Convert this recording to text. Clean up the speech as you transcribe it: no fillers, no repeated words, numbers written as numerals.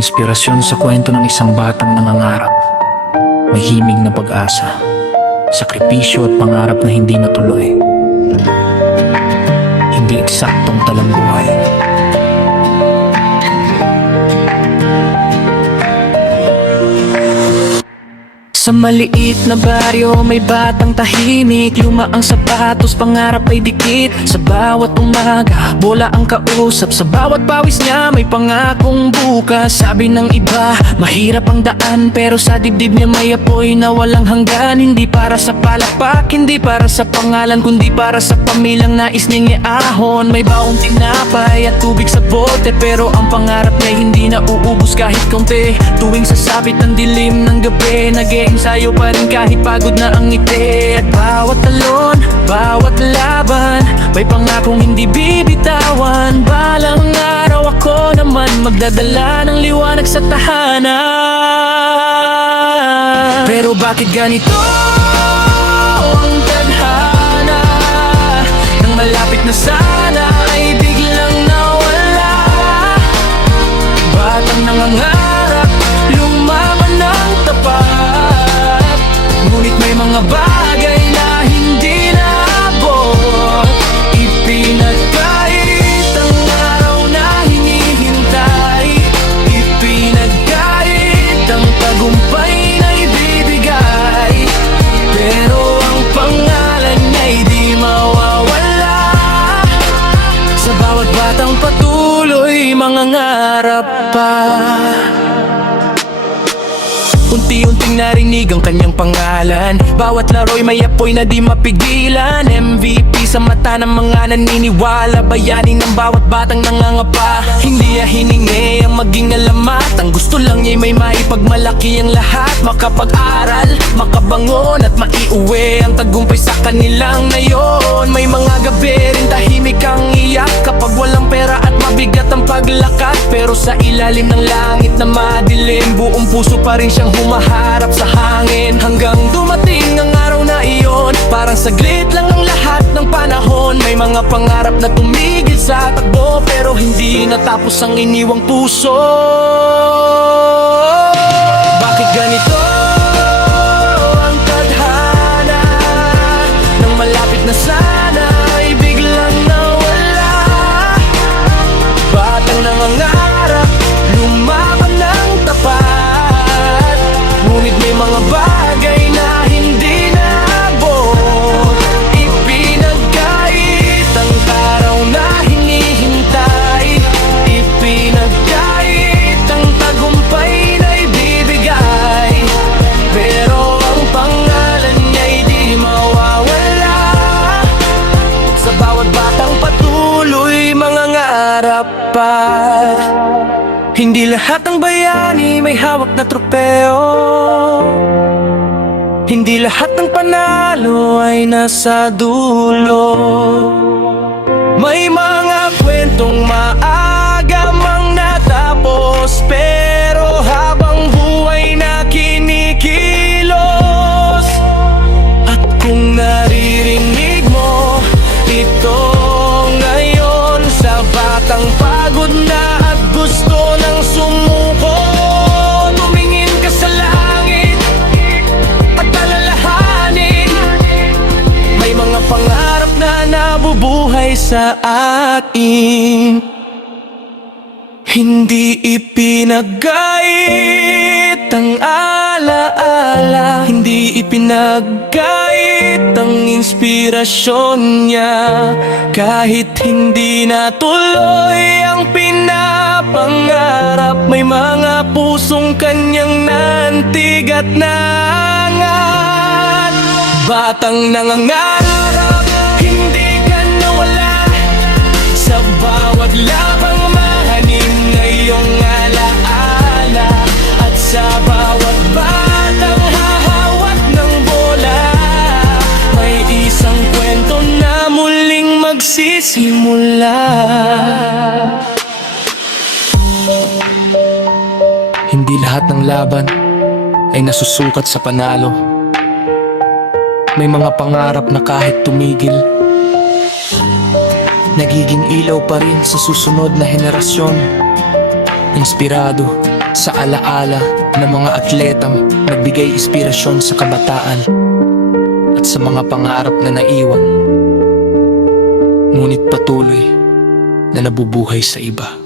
Inspirasyon sa kwento ng isang batang nangangarap, may himig na pag-asa, sakripisyo at pangarap na hindi natuloy. Hindi eksaktong talambuhay. Sa maliit na baryo may batang tahimik, luma ang sapatos, pangarap ay dikit. Sa bawat umaga, bola ang kausap, sa bawat pawis niya may pangakong bukas. Sabi ng iba, mahirap ang daan, pero sa dibdib niya may apoy na walang hanggan. Hindi para sa palakpak, hindi para sa pangalan, kundi para sa pamilyang nais niyang iahon. May baong tinapay at tubig sa bote, pero ang pangarap niya hindi na uubos kahit kaunti. Tuwing sasapit ang dilim ng gabi, nag-iensayo pa rin kahit pagod na ang ngiti. At bawat talon, bawat laban, may pangakong hindi bibitawan. Balang araw ako naman magdadala ng liwanag sa tahanan. Pero bakit ganito ang tadhana? Nang malapit na sana ay biglang nawala. Batang nangangarap, lumaban ng tapat, ngunit may mga bagay na hindi naabot. Ipinagkait ang araw na hinihintay, ipinagkait ang tagumpay na ibibigay. Pero ang pangalan niya'y di mawawala. Sa bawat batang patuloy mangangarap pa. Unti-unting narinig ang kanyang pangalan, bawat laro'y may apoy na di mapigilan. MVP sa mata ng mga naniniwala, bayani ng bawat batang nangangapa. Hindi niya hiningi ang maging alamat, ang gusto lang niya'y may maipagmalaki ang lahat. Makapag-aral, makabangon at maiuwi ang tagumpay sa kanilang nayon. May mga gabi rin tahimik ang iyak kapag walang pera at mabigat ang paglakad. Pero sa ilalim ng langit na madilim, buong puso pa rin siyang humaharap sa hangin. Hanggang dumating ang araw na iyon, parang saglit lang ang lahat ng panahon. May mga pangarap na tumigil sa takbo, pero hindi natapos ang iniwang puso. Bakit ganito ang tadhana? Nang malapit na sana ay biglang nawala. Batang nangangarap, lumaban ng tapat, ngunit may mga bagay na hindi naabot. Ipinagkait ang araw na hinihintay, ipinagkait ang tagumpay na ibibigay. Pero ang pangalan niya'y di mawawala. Sa bawat batang patuloy mangangarap pa. Hindi lahat ng bayani may hawak na tropeo, hindi lahat ng panalo ay nasa dulo. May mga kwentong maagamang natapos, pero habang buhay na kinikilos. At kung naririnig mo ito ngayon, sa batang pagod na at gusto ng sumuko, tumingin ka sa langit at alalahanin, may mga pangarap na nabubuhay sa atin. Hindi ipinagkait ang alaala, hindi ipinagkait ang inspirasyon niya. Kahit hindi natuloy ang pinapangarap, may mga pusong kanyang nantig at nangangat. Batang nangangarap, hindi ka nawala. Sa bawat labang mahanim ngayong alaala, at sa bawat batang hahawak ng bola, may isang kwento na muling magsisimula. Hindi lahat ng laban ay nasusukat sa panalo. May mga pangarap na kahit tumigil, nagiging ilaw pa rin sa susunod na henerasyon. Inspirado, sa alaala ng mga atletang nagbigay inspirasyon sa kabataan at sa mga pangarap na naiwan, ngunit patuloy na nabubuhay sa iba.